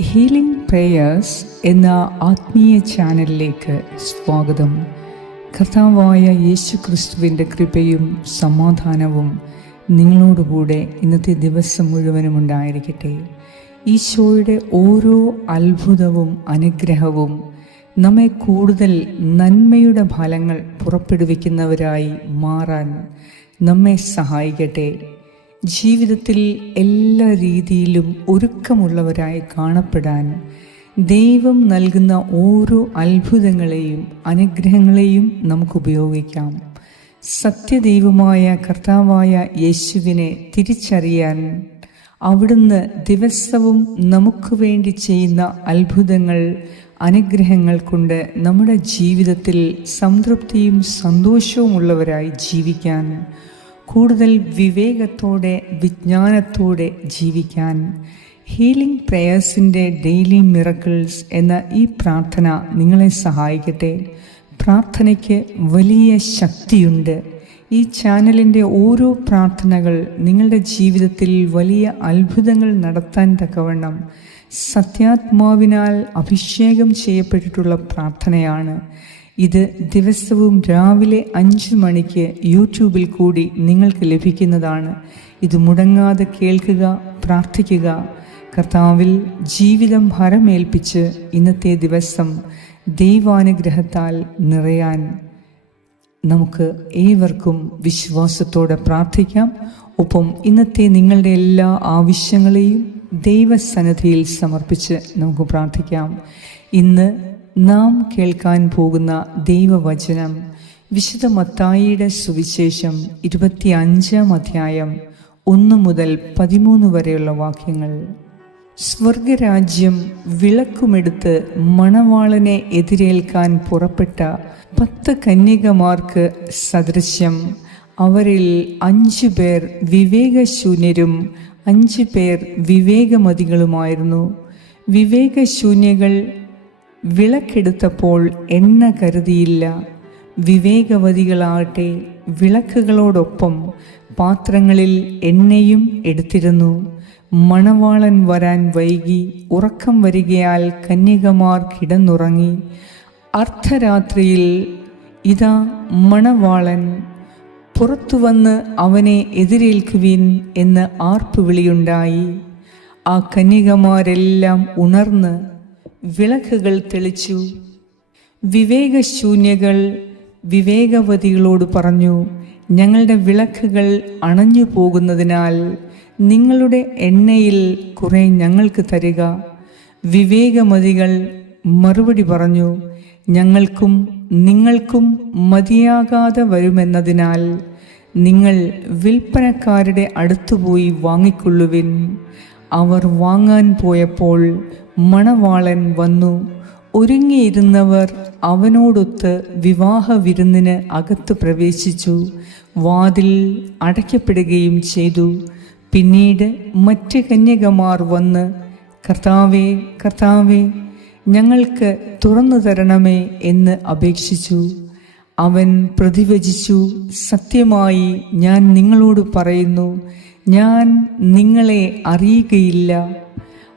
Healing prayers എന്ന ആത്മീയ ചാനലിലേക്ക് സ്വാഗതം. കർത്താവായ യേശു ക്രിസ്തുവിന്റെ കൃപയും സമാധാനവും നിങ്ങളോടുകൂടെ ഇന്നത്തെ ദിവസം മുഴുവനും ഉണ്ടായിരിക്കട്ടെ. ഈശോയുടെ ഓരോ അത്ഭുതവും അനുഗ്രഹവും നമ്മെ കൂടുതൽ നന്മയുടെ ഫലങ്ങൾ പുറപ്പെടുവിക്കുന്നവരായി മാറാൻ നമ്മെ സഹായിക്കട്ടെ. ജീവിതത്തിൽ എല്ലാ രീതിയിലും ഒരുക്കമുള്ളവരായി കാണപ്പെടാൻ ദൈവം നൽകുന്ന ഓരോ അത്ഭുതങ്ങളെയും അനുഗ്രഹങ്ങളെയും നമുക്ക് ഉപയോഗിക്കാം. സത്യദൈവമായ കർത്താവായ യേശുവിനെ തിരിച്ചറിയാൻ അവിടുന്ന് ദിവസവും നമുക്ക് വേണ്ടി ചെയ്യുന്ന അത്ഭുതങ്ങൾ അനുഗ്രഹങ്ങൾ കൊണ്ട് നമ്മുടെ ജീവിതത്തിൽ സംതൃപ്തിയും സന്തോഷവും ഉള്ളവരായി ജീവിക്കാൻ കൂടുതൽ വിവേകത്തോടെ വിജ്ഞാനത്തോടെ ജീവിക്കാൻ ഹീലിംഗ് പ്രേയേഴ്സിന്റെ ഡെയിലി മിറക്കിൾസ് എന്ന ഈ പ്രാർത്ഥന നിങ്ങളെ സഹായിക്കട്ടെ. പ്രാർത്ഥനയ്ക്ക് വലിയ ശക്തിയുണ്ട്. ഈ ചാനലിന്റെ ഓരോ പ്രാർത്ഥനകൾ നിങ്ങളുടെ ജീവിതത്തിൽ വലിയ അത്ഭുതങ്ങൾ നടത്താൻ തക്കവണ്ണം സത്യാത്മാവിനാൽ അഭിഷേകം ചെയ്യപ്പെട്ടിട്ടുള്ള പ്രാർത്ഥനയാണ്. ഇത് ദിവസവും രാവിലെ അഞ്ച് മണിക്ക് യൂട്യൂബിൽ കൂടി നിങ്ങൾക്ക് ലഭിക്കുന്നതാണ്. ഇത് മുടങ്ങാതെ കേൾക്കുക പ്രാർത്ഥിക്കുക. കർത്താവിൽ ജീവിതം ഭരമേൽപ്പിച്ച് ഇന്നത്തെ ദിവസം ദൈവാനുഗ്രഹത്താൽ നിറയാൻ നമുക്ക് ഏവർക്കും വിശ്വാസത്തോടെ പ്രാർത്ഥിക്കാം. ഒപ്പം ഇന്നത്തെ നിങ്ങളുടെ എല്ലാ ആവശ്യങ്ങളെയും ദൈവസന്നദ്ധിയിൽ സമർപ്പിച്ച് നമുക്ക് പ്രാർത്ഥിക്കാം. ഇന്ന് നാം കേൾക്കാൻ പോകുന്ന ദൈവവചനം വിശുദ്ധ മത്തായിയുടെ സുവിശേഷം ഇരുപത്തി അഞ്ചാം അധ്യായം ഒന്ന് മുതൽ പതിമൂന്ന് വരെയുള്ള വാക്യങ്ങൾ. സ്വർഗരാജ്യം വിളക്കുമെടുത്ത് മണവാളനെ എതിരേൽക്കാൻ പുറപ്പെട്ട പത്ത് കന്യകമാർക്ക് സദൃശ്യം. അവരിൽ അഞ്ചു പേർ വിവേകശൂന്യരും അഞ്ചു പേർ വിവേകമതികളുമായിരുന്നു. വിവേകശൂന്യകൾ വിളക്കെടുത്തപ്പോൾ എണ്ണ കരുതിയില്ല. വിവേകവതികളാകട്ടെ വിളക്കുകളോടൊപ്പം പാത്രങ്ങളിൽ എണ്ണയും എടുത്തിരുന്നു. മണവാളൻ വരാൻ വൈകി ഉറക്കം വരികയാൽ കന്യകമാർ കിടന്നുറങ്ങി. അർദ്ധരാത്രിയിൽ ഇതാ മണവാളൻ പുറത്തു വന്ന് അവനെ എതിരേൽക്കുവിൻ എന്ന് ആർപ്പുവിളിയുണ്ടായി. ആ കന്യകമാരെല്ലാം ഉണർന്ന് വിളക്കുകൾ തെളിച്ചു. വിവേകശൂന്യകൾ വിവേകവതികളോട് പറഞ്ഞു ഞങ്ങളുടെ വിളക്കുകൾ അണഞ്ഞു പോകുന്നതിനാൽ നിങ്ങളുടെ എണ്ണയിൽ കുറെ ഞങ്ങൾക്ക് തരിക. വിവേകമതികൾ മറുപടി പറഞ്ഞു ഞങ്ങൾക്കും നിങ്ങൾക്കും മതിയാകാതെ വരുമെന്നതിനാൽ നിങ്ങൾ വിൽപ്പനക്കാരുടെ അടുത്തുപോയി വാങ്ങിക്കൊള്ളുവിൻ. അവർ വാങ്ങാൻ പോയപ്പോൾ മണവാളൻ വന്നു. ഒരുങ്ങിയിരുന്നവർ അവനോടൊത്ത് വിവാഹ വിരുന്നിന് അകത്ത് പ്രവേശിച്ചു. വാതിൽ അടയ്ക്കപ്പെടുകയും ചെയ്തു. പിന്നീട് മറ്റ് കന്യകമാർ വന്ന് കർത്താവേ കർത്താവേ ഞങ്ങൾക്ക് തുറന്നു തരണമേ എന്ന് അപേക്ഷിച്ചു. അവൻ പ്രതിവചിച്ചു സത്യമായി ഞാൻ നിങ്ങളോട് പറയുന്നു ഞാൻ നിങ്ങളെ അറിയുകയില്ല.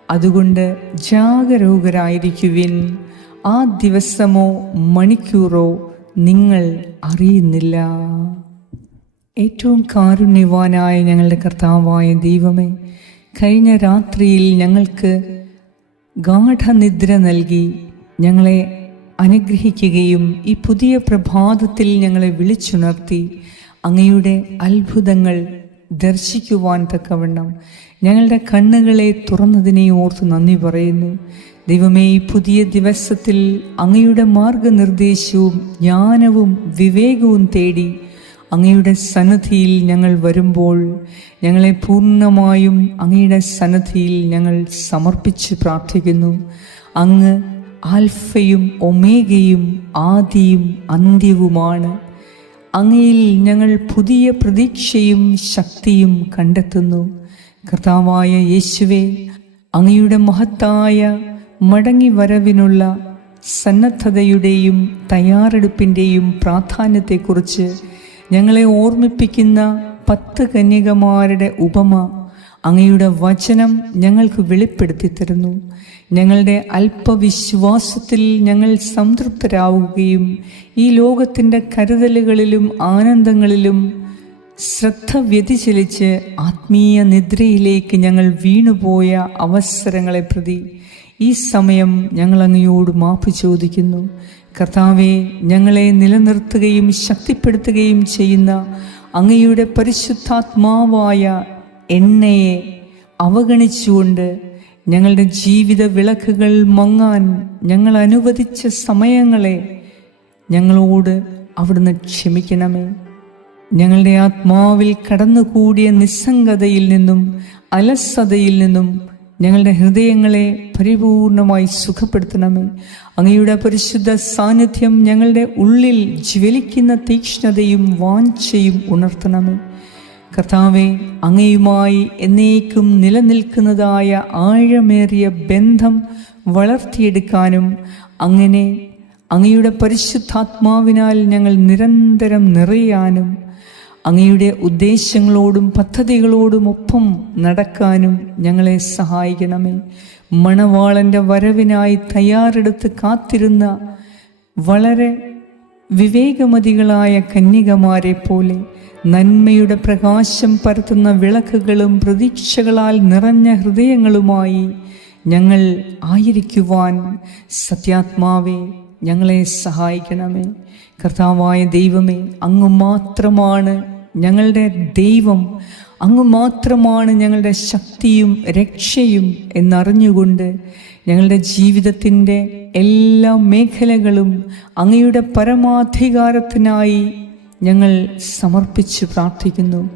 അതുകൊണ്ട് ജാഗരൂകരായിരിക്കുവിൻ. ആ ദിവസമോ മണിക്കൂറോ നിങ്ങൾ അറിയുന്നില്ല. ഏറ്റവും കാരുണ്യവാനായ ഞങ്ങളുടെ കർത്താവായ ദൈവമേ കഴിഞ്ഞ രാത്രിയിൽ ഞങ്ങൾക്ക് ഗാഠനിദ്ര നൽകി ഞങ്ങളെ അനുഗ്രഹിക്കുകയും ഈ പുതിയ പ്രഭാതത്തിൽ ഞങ്ങളെ വിളിച്ചുണർത്തി അങ്ങയുടെ അത്ഭുതങ്ങൾ ദർശിക്കുവാൻ തക്കവണ്ണം. ഞങ്ങളുടെ കണ്ണുകളെ തുറന്നതിനെ ഓർത്ത് നന്ദി പറയുന്നു. ദൈവമേ പുതിയ ദിവസത്തിൽ അങ്ങയുടെ മാർഗനിർദ്ദേശവും ജ്ഞാനവും വിവേകവും തേടി അങ്ങയുടെ സന്നദ്ധിയിൽ ഞങ്ങൾ വരുമ്പോൾ ഞങ്ങളെ പൂർണമായും അങ്ങയുടെ സന്നദ്ധിയിൽ ഞങ്ങൾ സമർപ്പിച്ച് പ്രാർത്ഥിക്കുന്നു. അങ്ങ് ആൽഫയും ഒമേഗയും ആദിയും അന്ത്യവുമാണ്. അങ്ങയിൽ ഞങ്ങൾ പുതിയ പ്രതീക്ഷയും ശക്തിയും കണ്ടെത്തുന്നു. കർത്താവായ യേശുവെ അങ്ങയുടെ മഹത്തായ മടങ്ങി വരവിനുള്ള സന്നദ്ധതയുടെയും തയ്യാറെടുപ്പിന്റെയും പ്രാധാന്യത്തെക്കുറിച്ച് ഞങ്ങളെ ഓർമ്മിപ്പിക്കുന്ന പത്ത് കന്യകമാരുടെ ഉപമ അങ്ങയുടെ വചനം ഞങ്ങൾക്ക് വെളിപ്പെടുത്തി തരുന്നു. ഞങ്ങളുടെ അല്പവിശ്വാസത്തിൽ ഞങ്ങൾ സംതൃപ്തരാവുകയും ഈ ലോകത്തിന്റെ കരുതലുകളിലും ആനന്ദങ്ങളിലും ശ്രദ്ധ വ്യതിചലിച്ച് ആത്മീയ നിദ്രയിലേക്ക് ഞങ്ങൾ വീണുപോയ അവസരങ്ങളെ പ്രതി ഈ സമയം ഞങ്ങൾ അങ്ങയോട് മാപ്പ് ചോദിക്കുന്നു. കർത്താവെ ഞങ്ങളെ നിലനിർത്തുകയും ശക്തിപ്പെടുത്തുകയും ചെയ്യുന്ന അങ്ങയുടെ പരിശുദ്ധാത്മാവായ എണ്ണയെ അവഗണിച്ചുകൊണ്ട് ഞങ്ങളുടെ ജീവിത വിളക്കുകൾ മങ്ങാൻ ഞങ്ങൾ അനുവദിച്ച സമയങ്ങളെ ഞങ്ങളോട് അവിടുന്ന് ക്ഷമിക്കണമേ. ഞങ്ങളുടെ ആത്മാവിൽ കടന്നുകൂടിയ നിസ്സംഗതയിൽ നിന്നും അലസതയിൽ നിന്നും ഞങ്ങളുടെ ഹൃദയങ്ങളെ പരിപൂർണമായി സുഖപ്പെടുത്തണമേ. അങ്ങയുടെ പരിശുദ്ധ സാന്നിധ്യം ഞങ്ങളുടെ ഉള്ളിൽ ജ്വലിക്കുന്ന തീക്ഷ്ണതയും വാഞ്ചയും ഉണർത്തണമേ. കർത്താവെ അങ്ങയുമായി എന്നേക്കും നിലനിൽക്കുന്നതായ ആഴമേറിയ ബന്ധം വളർത്തിയെടുക്കാനും അങ്ങനെ അങ്ങയുടെ പരിശുദ്ധാത്മാവിനാൽ ഞങ്ങൾ നിരന്തരം നിറയാനും അങ്ങയുടെ ഉദ്ദേശങ്ങളോടും പദ്ധതികളോടും ഒപ്പം നടക്കാനും ഞങ്ങളെ സഹായിക്കണമേ. മണവാളന്റെ വരവിനായി തയ്യാറെടുത്ത് കാത്തിരുന്ന വളരെ വിവേകമതികളായ കന്യകമാരെ പോലെ നന്മയുടെ പ്രകാശം പരത്തുന്ന വിളക്കുകളും പ്രതീക്ഷകളാൽ നിറഞ്ഞ ഹൃദയങ്ങളുമായി ഞങ്ങൾ ആയിരിക്കുവാൻ സത്യാത്മാവെ ഞങ്ങളെ സഹായിക്കണമേ. കർത്താവായ ദൈവമേ അങ്ങ് മാത്രമാണ് ഞങ്ങളുടെ ദൈവം. അങ്ങ് മാത്രമാണ് ഞങ്ങളുടെ ശക്തിയും രക്ഷയും എന്നറിഞ്ഞുകൊണ്ട് ഞങ്ങളുടെ ജീവിതത്തിന്റെ എല്ലാ മേഖലകളും അങ്ങയുടെ പരമാധികാരത്തിനായി ഞങ്ങൾ സമർപ്പിച്ച് പ്രാർത്ഥിക്കുന്നു.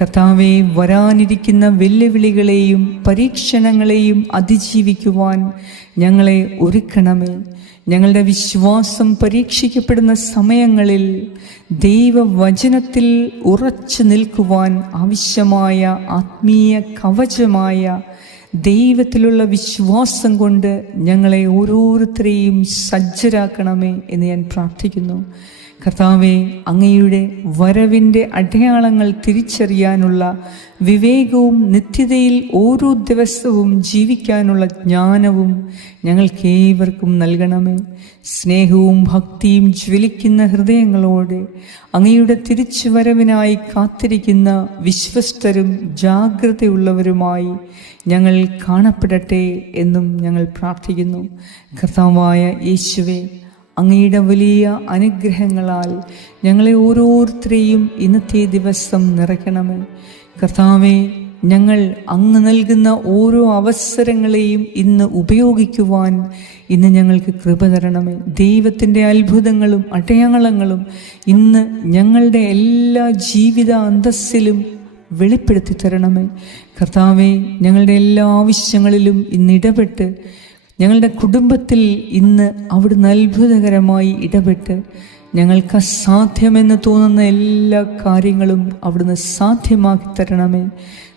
കർത്താവെ വരാനിരിക്കുന്ന വെല്ലുവിളികളെയും പരീക്ഷണങ്ങളെയും അതിജീവിക്കുവാൻ ഞങ്ങളെ ഒരുക്കണമേ. ഞങ്ങളുടെ വിശ്വാസം പരീക്ഷിക്കപ്പെടുന്ന സമയങ്ങളിൽ ദൈവവചനത്തിൽ ഉറച്ചു നിൽക്കുവാൻ ആവശ്യമായ ആത്മീയ കവചമായ ദൈവത്തിലുള്ള വിശ്വാസം കൊണ്ട് ഞങ്ങളെ ഓരോരുത്തരെയും സജ്ജരാക്കണമേ എന്ന് ഞാൻ പ്രാർത്ഥിക്കുന്നു. കർത്താവെ അങ്ങയുടെ വരവിന്റെ അടയാളങ്ങൾ തിരിച്ചറിയാനുള്ള വിവേകവും നിത്യതയിൽ ഓരോ ദിവസവും ജീവിക്കാനുള്ള ജ്ഞാനവും ഞങ്ങൾക്കേവർക്കും നൽകണമേ. സ്നേഹവും ഭക്തിയും ജ്വലിക്കുന്ന ഹൃദയങ്ങളോടെ അങ്ങയുടെ തിരിച്ചുവരവിനായി കാത്തിരിക്കുന്ന വിശ്വസ്തരും ജാഗ്രതയുള്ളവരുമായി ഞങ്ങൾ കാണപ്പെടട്ടെ എന്നും ഞങ്ങൾ പ്രാർത്ഥിക്കുന്നു. കർത്താവായ യേശുവേ അങ്ങയുടെ വലിയ അനുഗ്രഹങ്ങളാൽ ഞങ്ങളെ ഓരോരുത്തരെയും ഇന്നത്തെ ദിവസം നിറയ്ക്കണമേ. കർത്താവെ ഞങ്ങൾ അങ്ങ് നൽകുന്ന ഓരോ അവസരങ്ങളെയും ഇന്ന് ഉപയോഗിക്കുവാൻ ഇന്ന് ഞങ്ങൾക്ക് കൃപ തരണമേ. ദൈവത്തിന്റെ അത്ഭുതങ്ങളും അടയാളങ്ങളും ഇന്ന് ഞങ്ങളുടെ എല്ലാ ജീവിത അന്തസ്സിലും വെളിപ്പെടുത്തി തരണമേ. കർത്താവെ ഞങ്ങളുടെ എല്ലാ ആവശ്യങ്ങളിലും ഇന്ന് ഇടപെട്ട് ഞങ്ങളുടെ കുടുംബത്തിൽ ഇന്ന് അവിടുന്ന് അത്ഭുതകരമായി ഇടപെട്ട് ഞങ്ങൾക്ക് അസാധ്യമെന്ന് തോന്നുന്ന എല്ലാ കാര്യങ്ങളും അവിടുന്ന് സാധ്യമാക്കി തരണമേ.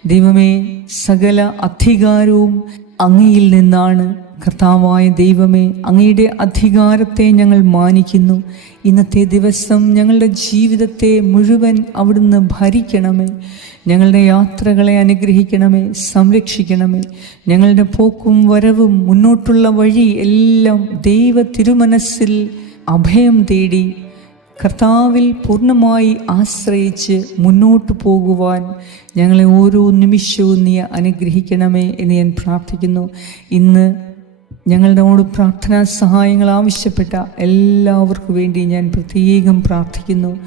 ദൈവമേ സകല അധികാരവും അങ്ങയിൽ നിന്നാണ് കർത്താവായ ദൈവമേ അങ്ങയുടെ അധികാരത്തെ ഞങ്ങൾ മാനിക്കുന്നു. ഇന്നത്തെ ദിവസം ഞങ്ങളുടെ ജീവിതത്തെ മുഴുവൻ അവിടുന്ന് ഭരിക്കണമേ. ഞങ്ങളുടെ യാത്രകളെ അനുഗ്രഹിക്കണമേ സംരക്ഷിക്കണമേ. ഞങ്ങളുടെ പോക്കും വരവും മുന്നോട്ടുള്ള വഴി എല്ലാം ദൈവ തിരുമനസ്സിൽ അഭയം തേടി കർത്താവിൽ പൂർണമായി ആശ്രയിച്ച് മുന്നോട്ട് പോകുവാൻ ഞങ്ങളെ ഓരോ നിമിഷവും നീ അനുഗ്രഹിക്കണമേ എന്ന് ഞാൻ പ്രാർത്ഥിക്കുന്നു. ഇന്ന് ഞങ്ങളോട് പ്രാർത്ഥനാ സഹായങ്ങൾ ആവശ്യപ്പെട്ട എല്ലാവർക്കും വേണ്ടി ഞാൻ പ്രത്യേകം പ്രാർത്ഥിക്കുന്നു.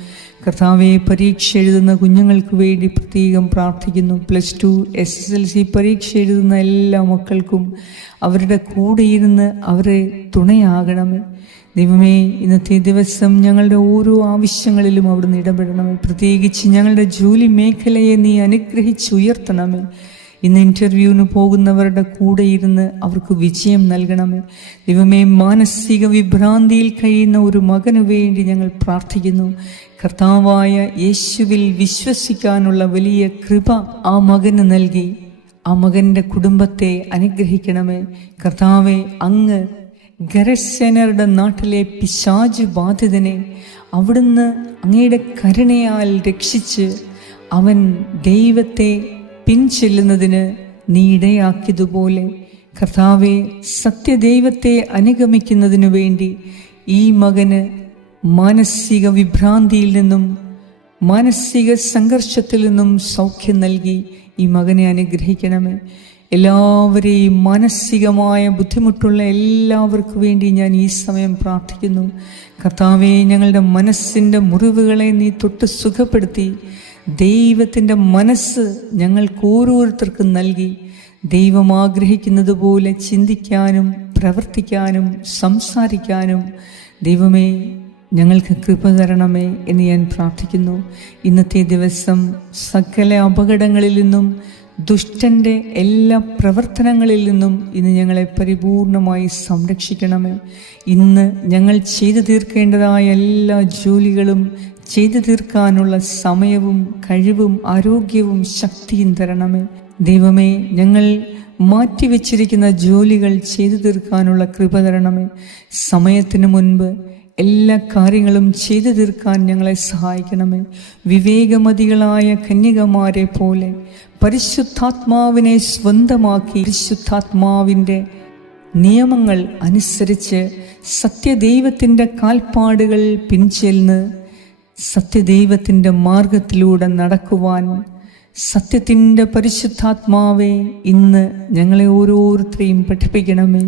കർത്താവെ പരീക്ഷ എഴുതുന്ന കുഞ്ഞുങ്ങൾക്ക് വേണ്ടി പ്രത്യേകം പ്രാർത്ഥിക്കുന്നു. Plus two S S L C പരീക്ഷ എഴുതുന്ന എല്ലാ മക്കൾക്കും അവരുടെ കൂടെ ഇരുന്ന് അവരെ തുണയാകണമേ ദൈവമേ ഇന്നത്തെ ദിവസം ഞങ്ങളുടെ ഓരോ ആവശ്യങ്ങളിലും അവിടുന്ന് ഇടപെടണമേ പ്രത്യേകിച്ച് ഞങ്ങളുടെ ജോലി മേഖലയെ നീ അനുഗ്രഹിച്ച് ഉയർത്തണമേ ഇന്ന് ഇന്റർവ്യൂവിന് പോകുന്നവരുടെ കൂടെ ഇരുന്ന് അവർക്ക് വിജയം നൽകണമേ. ദൈവമേ മാനസിക വിഭ്രാന്തിയിൽ കഴിയുന്ന ഒരു മകന് വേണ്ടി ഞങ്ങൾ പ്രാർത്ഥിക്കുന്നു. കർത്താവായ യേശുവിൽ വിശ്വസിക്കാനുള്ള വലിയ കൃപ ആ മകന് നൽകി. ആ മകന്റെ കുടുംബത്തെ അനുഗ്രഹിക്കണമേ. കർത്താവെ അങ്ങ് ഗരസേനരുടെ നാട്ടിലെ പിശാജ് ബാധിതനെ അവിടുന്ന് അങ്ങയുടെ കരുണയാൽ രക്ഷിച്ച് അവൻ ദൈവത്തെ പിൻചെല്ലുന്നതിന് നീ ഇടയാക്കിയതുപോലെ കർത്താവെ സത്യദൈവത്തെ അനുഗമിക്കുന്നതിനു വേണ്ടി ഈ മകന് മാനസിക വിഭ്രാന്തിയിൽ നിന്നും മാനസിക സംഘർഷത്തിൽ നിന്നും സൗഖ്യം നൽകി ഈ മകനെ അനുഗ്രഹിക്കണമേ. എല്ലാവരെയും മാനസികമായ ബുദ്ധിമുട്ടുള്ള എല്ലാവർക്കും വേണ്ടി ഞാൻ ഈ സമയം പ്രാർത്ഥിക്കുന്നു. കർത്താവെ ഞങ്ങളുടെ മനസ്സിന്റെ മുറിവുകളെ നീ തൊട്ട് സുഖപ്പെടുത്തി. ദൈവത്തിന്റെ മനസ്സ് ഞങ്ങൾക്ക് ഓരോരുത്തർക്കും നൽകി. ദൈവം ആഗ്രഹിക്കുന്നത് പോലെ ചിന്തിക്കാനും പ്രവർത്തിക്കാനും സംസാരിക്കാനും. ദൈവമേ ഞങ്ങൾക്ക് കൃപ തരണമേ എന്ന് ഞാൻ പ്രാർത്ഥിക്കുന്നു. ഇന്നത്തെ ദിവസം സകല അപകടങ്ങളിൽ നിന്നും ദുഷ്ടന്റെ എല്ലാ പ്രവർത്തനങ്ങളിൽ നിന്നും ഇന്ന് ഞങ്ങളെ പരിപൂർണമായി സംരക്ഷിക്കണമേ. ഇന്ന് ഞങ്ങൾ ചെയ്തു തീർക്കേണ്ടതായ എല്ലാ ജോലികളും ചെയ്തു തീർക്കാനുള്ള സമയവും കഴിവും ആരോഗ്യവും ശക്തിയും തരണമേ. ദൈവമേ ഞങ്ങൾ മാറ്റിവെച്ചിരിക്കുന്ന ജോലികൾ ചെയ്തു തീർക്കാനുള്ള കൃപ തരണമേ. സമയത്തിന് മുൻപ് എല്ലാ കാര്യങ്ങളും ചെയ്തു തീർക്കാൻ ഞങ്ങളെ സഹായിക്കണമേ. വിവേകമതികളായ കന്യകമാരെ പോലെ പരിശുദ്ധാത്മാവിനെ സ്വന്തമാക്കി പരിശുദ്ധാത്മാവിന്റെ നിയമങ്ങൾ അനുസരിച്ച് സത്യദൈവത്തിന്റെ കാൽപ്പാടുകൾ പിൻചെല്ല് സത്യദൈവത്തിന്റെ മാർഗത്തിലൂടെ നടക്കുവാൻ സത്യത്തിന്റെ പരിശുദ്ധാത്മാവെ ഇന്ന് ഞങ്ങളെ ഓരോരുത്തരെയും പഠിപ്പിക്കണമേ.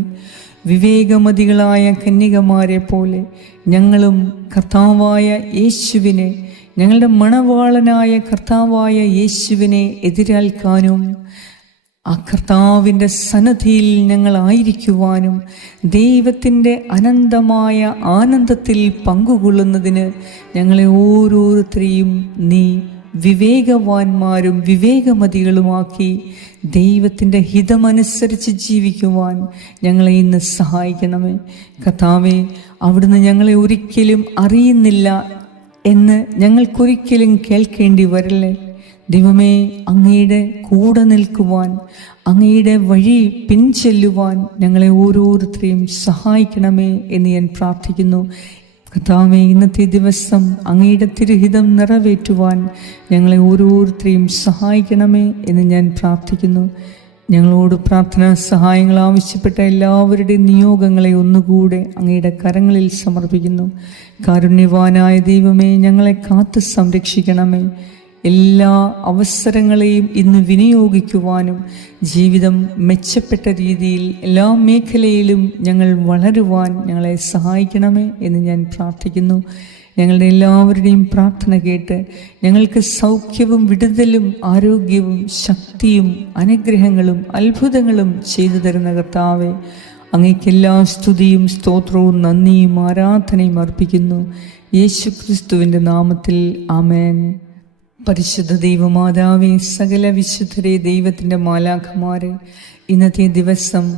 വിവേകമതികളായ കന്യകമാരെ പോലെ ഞങ്ങളും കർത്താവായ യേശുവിനെ ഞങ്ങളുടെ മണവാളനായ കർത്താവായ യേശുവിനെ എതിരേൽക്കാനും ആ കർത്താവിന്റെ സന്നദ്ധിയിൽ ഞങ്ങളായിരിക്കുവാനും ദൈവത്തിന്റെ അനന്തമായ ആനന്ദത്തിൽ പങ്കുകൊള്ളുന്നതിന് ഞങ്ങളെ ഓരോരുത്തരെയും നീ വിവേകവാന്മാരും വിവേകമതികളുമാക്കി ദൈവത്തിന്റെ ഹിതമനുസരിച്ച് ജീവിക്കുവാൻ ഞങ്ങളെ ഇന്ന് സഹായിക്കണമേ. കർത്താവെ അവിടുന്ന് ഞങ്ങളെ ഒരിക്കലും അറിയുന്നില്ല എന്ന് ഞങ്ങൾക്കൊരിക്കലും കേൾക്കേണ്ടി വരില്ലേ? ദൈവമേ അങ്ങയുടെ കൂടെ നിൽക്കുവാൻ അങ്ങയുടെ വഴി പിൻചെല്ലുവാൻ ഞങ്ങളെ ഓരോരുത്തരെയും സഹായിക്കണമേ എന്ന് ഞാൻ പ്രാർത്ഥിക്കുന്നു. കർത്താവെ ഇന്നത്തെ ദിവസം അങ്ങയുടെ തിരുഹിതം നിറവേറ്റുവാൻ ഞങ്ങളെ ഓരോരുത്തരെയും സഹായിക്കണമേ എന്ന് ഞാൻ പ്രാർത്ഥിക്കുന്നു. ഞങ്ങളോട് പ്രാർത്ഥനാ സഹായങ്ങൾ ആവശ്യപ്പെട്ട എല്ലാവരുടെയും നിയോഗങ്ങളെ ഒന്നുകൂടെ അങ്ങയുടെ കരങ്ങളിൽ സമർപ്പിക്കുന്നു. കാരുണ്യവാനായ ദൈവമേ ഞങ്ങളെ കാത്തു സംരക്ഷിക്കണമേ. എല്ലാ അവസരങ്ങളെയും ഇന്ന് വിനിയോഗിക്കുവാനും ജീവിതം മെച്ചപ്പെട്ട രീതിയിൽ എല്ലാ മേഖലയിലും ഞങ്ങൾ വളരുവാൻ ഞങ്ങളെ സഹായിക്കണമേ എന്ന് ഞാൻ പ്രാർത്ഥിക്കുന്നു. ഞങ്ങളുടെ എല്ലാവരുടെയും പ്രാർത്ഥന കേട്ട് ഞങ്ങൾക്ക് സൗഖ്യവും വിടുതലും ആരോഗ്യവും ശക്തിയും അനുഗ്രഹങ്ങളും അത്ഭുതങ്ങളും ചെയ്തു തരുന്ന കർത്താവെ അങ്ങേക്കെല്ലാ സ്തുതിയും സ്തോത്രവും നന്ദിയും ആരാധനയും അർപ്പിക്കുന്നു. യേശു ക്രിസ്തുവിന്റെ നാമത്തിൽ ആമേൻ. പരിശുദ്ധ ദൈവമാതാവേ സകല വിശുദ്ധരെ ദൈവത്തിന്റെ മാലാഖമാരെ ഇന്നത്തെ ദിവസം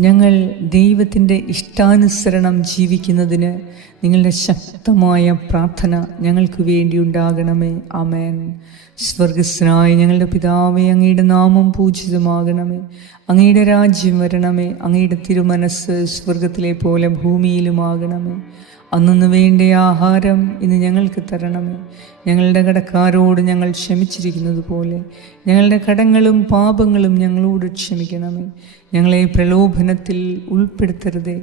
ഞങ്ങൾ ദൈവത്തിന്റെ ഇഷ്ടാനുസരണം ജീവിക്കുന്നതിന് നിങ്ങളുടെ ശക്തമായ പ്രാർത്ഥന ഞങ്ങൾക്ക് വേണ്ടി ഉണ്ടാകണമേ. അമേൻ സ്വർഗസ്നായ ഞങ്ങളുടെ പിതാവേ അങ്ങയുടെ നാമം പൂജിതമാകണമേ. അങ്ങയുടെ രാജ്യം വരണമേ. അങ്ങയുടെ തിരുമനസ് സ്വർഗത്തിലെ പോലെ ഭൂമിയിലുമാകണമേ. അന്നു വേണ്ട ആഹാരം ഇന്ന് ഞങ്ങൾക്ക് തരണമേ. ഞങ്ങളുടെ കടക്കാരോട് ഞങ്ങൾ ക്ഷമിച്ചിരിക്കുന്നത് പോലെ ഞങ്ങളുടെ കടങ്ങളും പാപങ്ങളും ഞങ്ങളോട് ക്ഷമിക്കണമേ. ഞങ്ങളെ പ്രലോഭനത്തിൽ ഉൾപ്പെടുത്തരുതേ.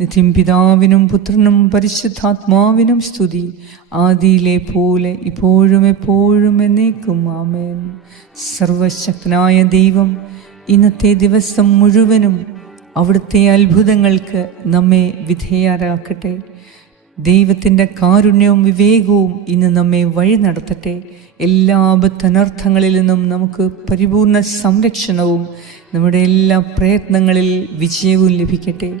നിത്യം പിതാവിനും പുത്രനും പരിശുദ്ധാത്മാവിനും സ്തുതി. ആദിയിലെ പോലെ ഇപ്പോഴും എപ്പോഴും എന്നേക്കും ആമേൻ. സർവശക്തനായ ദൈവം ഇന്നത്തെ ദിവസം മുഴുവനും അവിടുത്തെ അത്ഭുതങ്ങൾക്ക് നമ്മെ വിധേയരാക്കട്ടെ. ദൈവത്തിന്റെ കാരുണ്യവും വിവേകവും ഇന്ന് നമ്മെ വഴി നടത്തട്ടെ. എല്ലാ ആപത്തനർത്ഥങ്ങളിൽ നിന്നും നമുക്ക് പരിപൂർണ സംരക്ഷണവും നമ്മുടെ എല്ലാ പ്രയത്നങ്ങളിൽ വിജയവും ലഭിക്കട്ടെ.